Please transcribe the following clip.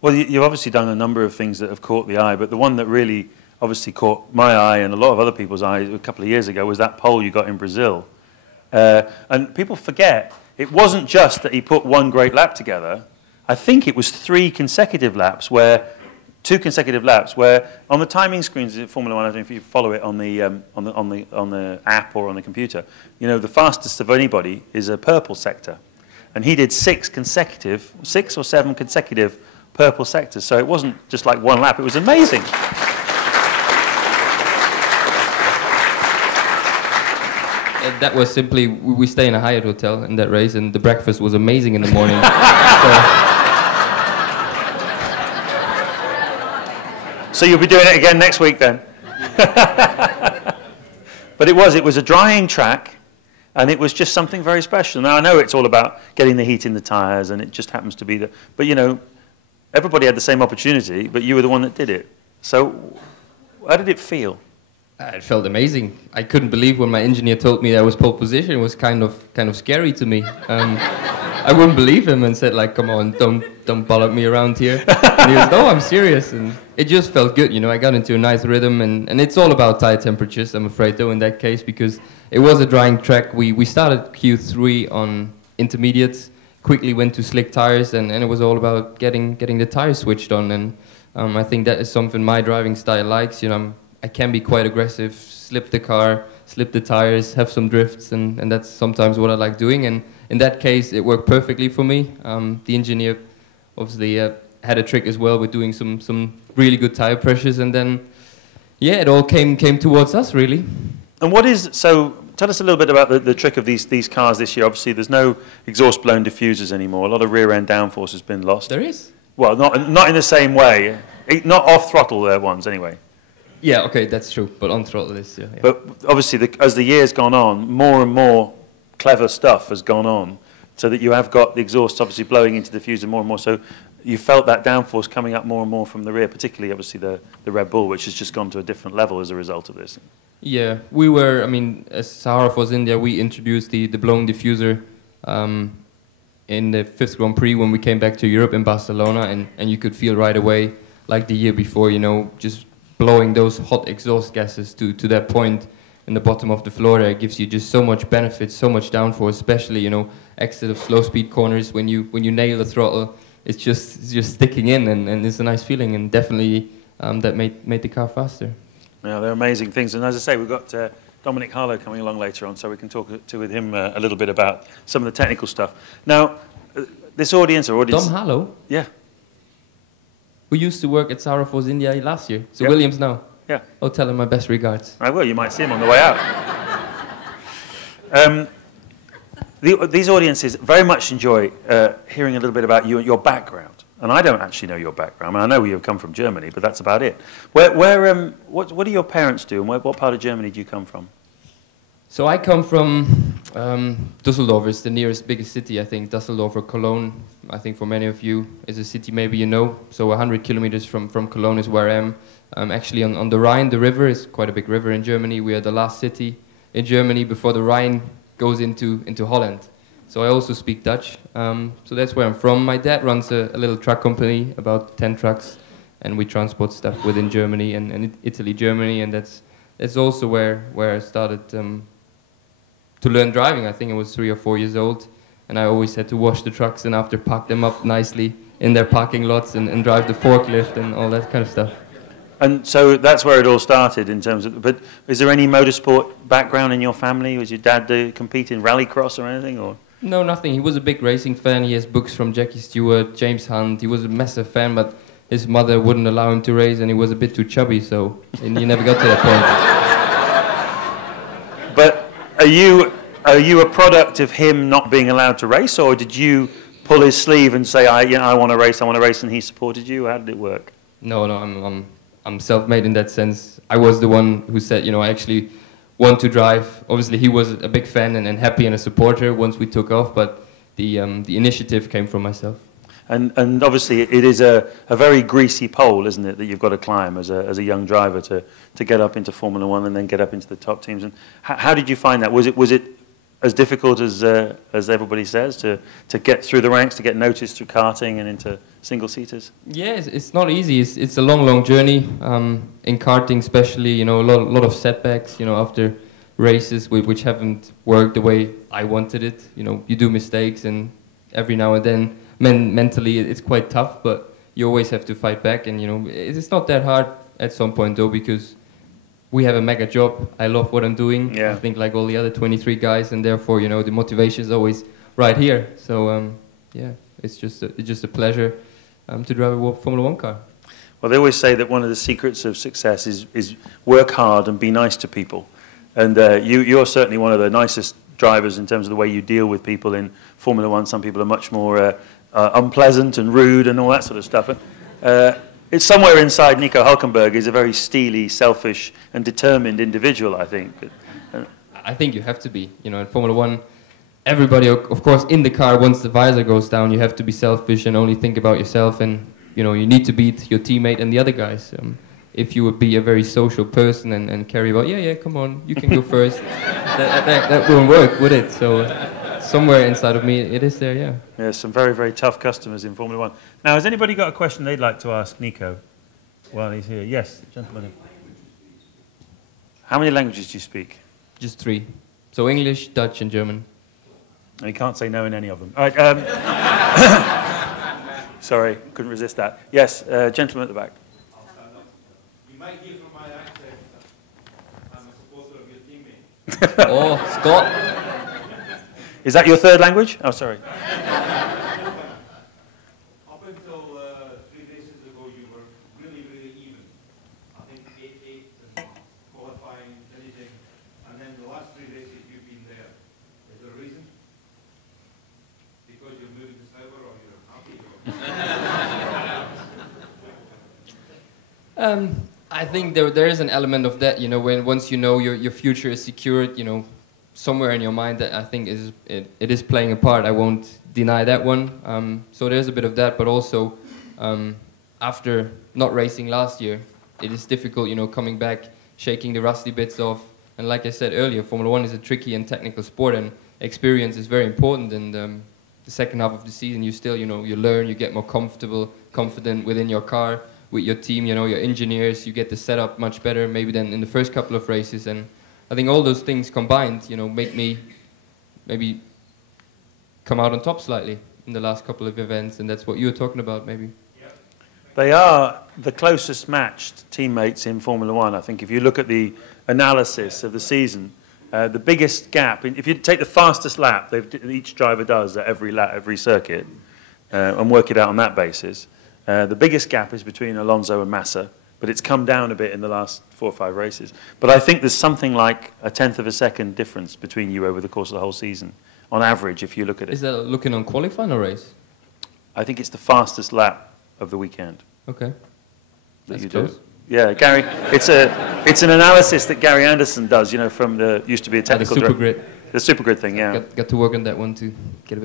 Well, you've obviously done a number of things that have caught the eye, but the one that really obviously caught my eye and a lot of other people's eye a couple of years ago was that pole you got in Brazil. And people forget, it wasn't just that he put one great lap together. I think it was two consecutive laps where on the timing screens in Formula One, I don't know if you follow it on the app or on the computer, you know, the fastest of anybody is a purple sector. And he did 6 or 7 consecutive purple sectors. So it wasn't just like one lap, it was amazing. That was simply, we stay in a Hyatt hotel in that race, and the breakfast was amazing in the morning. So you'll be doing it again next week then? But it was a drying track, and it was just something very special. Now I know it's all about getting the heat in the tyres, and it just happens to be that, but you know, everybody had the same opportunity, but you were the one that did it. So how did it feel? It felt amazing. I couldn't believe when my engineer told me that was pole position. It was kind of scary to me. I wouldn't believe him and said, like, come on, don't bother me around here. And he was, no, I'm serious. And it just felt good, you know. I got into a nice rhythm, and it's all about tire temperatures, I'm afraid, though, in that case, because it was a drying track. We started Q3 on intermediates, quickly went to slick tires, and it was all about getting the tires switched on. And I think that is something my driving style likes, you know. I can be quite aggressive, slip the car, slip the tires, have some drifts, and that's sometimes what I like doing. And in that case, it worked perfectly for me. The engineer obviously had a trick as well with doing some really good tire pressures, and then, yeah, it all came towards us, really. And so tell us a little bit about the trick of these cars this year. Obviously, there's no exhaust blown diffusers anymore. A lot of rear-end downforce has been lost. There is? Well, not in the same way. Not off-throttle ones, anyway. Yeah, okay, that's true, but on throttle is, yeah. But obviously, as the year's gone on, more and more clever stuff has gone on, so that you have got the exhaust obviously blowing into the diffuser more and more, so you felt that downforce coming up more and more from the rear, particularly obviously the Red Bull, which has just gone to a different level as a result of this. Yeah, we were, I mean, as Sahara Force India, we introduced the blown diffuser in the 5th Grand Prix when we came back to Europe in Barcelona, and you could feel right away, like the year before, you know, just blowing those hot exhaust gases to that point in the bottom of the floor there gives you just so much benefit, so much downforce, especially, you know, exit of slow speed corners when you nail the throttle, it's just sticking in, and it's a nice feeling, and definitely that made the car faster. Yeah, they're amazing things, and as I say, we've got Dominic Harlow coming along later on, so we can talk with him a little bit about some of the technical stuff. Now, this audience... Dom Harlow? Yeah. Who used to work at Sahara Force India last year. So yep. Williams now. Yeah. Oh, tell him my best regards. I will. You might see him on the way out. These audiences very much enjoy hearing a little bit about you and your background. And I don't actually know your background. I mean, I know you come from Germany, but that's about it. What do your parents do, and what part of Germany do you come from? So I come from Düsseldorf. It's the nearest biggest city, I think. Düsseldorf or Cologne, I think for many of you, is a city maybe you know. So 100 kilometers from Cologne is where I am. Actually on the Rhine, the river is quite a big river in Germany. We are the last city in Germany before the Rhine goes into Holland. So I also speak Dutch. So that's where I'm from. My dad runs a little truck company, about 10 trucks, and we transport stuff within Germany and Italy, Germany, and that's also where I started to learn driving. I think I was 3 or 4 years old, and I always had to wash the trucks and after park them up nicely in their parking lots and drive the forklift and all that kind of stuff. And so that's where it all started in terms of, but is there any motorsport background in your family? Was your dad compete in rallycross or anything? Or? No, nothing. He was a big racing fan. He has books from Jackie Stewart, James Hunt. He was a massive fan, but his mother wouldn't allow him to race and he was a bit too chubby, so he never got to that point. But are you a product of him not being allowed to race, or did you pull his sleeve and say, I want to race, and he supported you? How did it work? No, I'm self-made in that sense. I was the one who said, I actually want to drive. Obviously, he was a big fan and happy and a supporter once we took off, but the initiative came from myself. And obviously, it is a very greasy pole, isn't it, that you've got to climb as a young driver to get up into Formula One and then get up into the top teams. And how did you find that? Was it as difficult as everybody says to get through the ranks, to get noticed through karting and into single-seaters? Yeah, it's not easy. It's a long journey. In karting especially, you know, a lot of setbacks, you know, after races which haven't worked the way I wanted it. You know, you do mistakes, and every now and then mentally it's quite tough, but you always have to fight back. And, you know, it's not that hard at some point though, because we have a mega job. I love what I'm doing. Yeah. I think like all the other 23 guys, and therefore, you know, the motivation is always right here. So yeah, it's just a pleasure to drive a Formula One car. Well, they always say that one of the secrets of success is work hard and be nice to people. And you're certainly one of the nicest drivers in terms of the way you deal with people in Formula One. Some people are much more unpleasant and rude and all that sort of stuff. It's somewhere inside Nico Hulkenberg is a very steely, selfish and determined individual, I think. I think you have to be. You know, in Formula One, everybody, of course, in the car, once the visor goes down, you have to be selfish and only think about yourself. And, you know, you need to beat your teammate and the other guys. If you would be a very social person and carry about, yeah, come on, you can go first, that won't work, would it? So somewhere inside of me, it is there, yeah. Yeah, some very, very tough customers in Formula One. Now, has anybody got a question they'd like to ask Nico while he's here? Yes, gentlemen. How many languages do you speak? Just 3. So English, Dutch, and German. And you can't say no in any of them. All right, sorry, couldn't resist that. Yes, gentleman at the back. You might hear from my accent that I'm a supporter of your teammate. Oh, Scott. Is that your third language? Oh, sorry. Up until 3 races ago, you were really even. I think 8-8 and qualifying, finishing. And then the last 3 races, you've been there. Is there a reason? Because you're moving to Sauber, or you're happy? Or I think there is an element of that, you know, once you know your future is secured, you know, somewhere in your mind that I think it is playing a part. I won't deny that one. So there's a bit of that, but also after not racing last year, it is difficult, you know, coming back, shaking the rusty bits off. And like I said earlier, Formula One is a tricky and technical sport, and experience is very important. And the second half of the season, you still, you know, you learn, you get more confident within your car, with your team, you know, your engineers, you get the setup much better maybe than in the first couple of races. And I think all those things combined, you know, make me maybe come out on top slightly in the last couple of events, and that's what you were talking about, maybe. They are the closest matched teammates in Formula One. I think if you look at the analysis of the season, the biggest gap, if you take the fastest lap each driver does at every lap, every circuit, and work it out on that basis, the biggest gap is between Alonso and Massa, but it's come down a bit in the last 4 or 5 races. But I think there's something like a 1/10 of a second difference between you over the course of the whole season, on average, if you look at it. Is that looking on qualifying or race? I think it's the fastest lap of the weekend. Okay. That That's you close. do. Yeah, Gary, it's an analysis that Gary Anderson does, you know, from used to be a technical the Supergrid. The Supergrid thing, yeah. Got to work on that one to get a bit